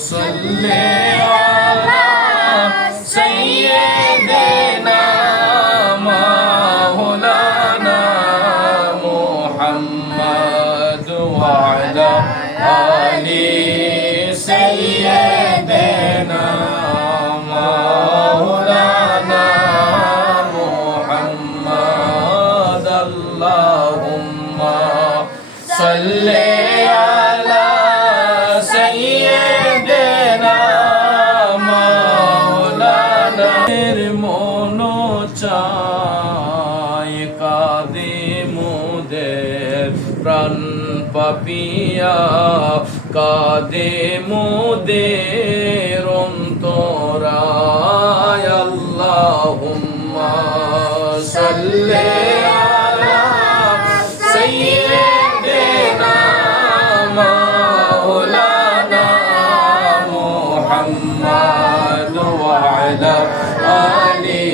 সাল্লি আলা সাইয়্যিদিনা মাওলানা মুহাম্মদ ওয়া আলা আলি সাইয়্যিদিনা মাওলানা মুহাম্মদ আল্লাহুম্মা সাল্লি আলা সাইয়্যিদিনা মাওলানা মন চায় কাঁদে মোদের প্রাণ পাপিয়া কাঁদে মোদের অন্তরায় আল্লাহুম্মা সাল্লি আলা সাইয়্যিদিনা মাওলানা মুহাম্মদ ওয়া আলা আলি